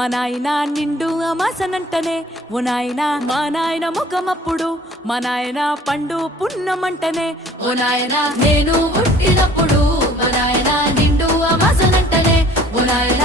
మా నాయన నిండు అమాసనంటనే ఓ నాయన మా నాయన ముఖమప్పుడు మా నాయన పండు పున్నమంటనే ఓ నాయన నేను పుట్టినప్పుడు మా నాయన నిండు అమాసనంటనే ఓ నాయన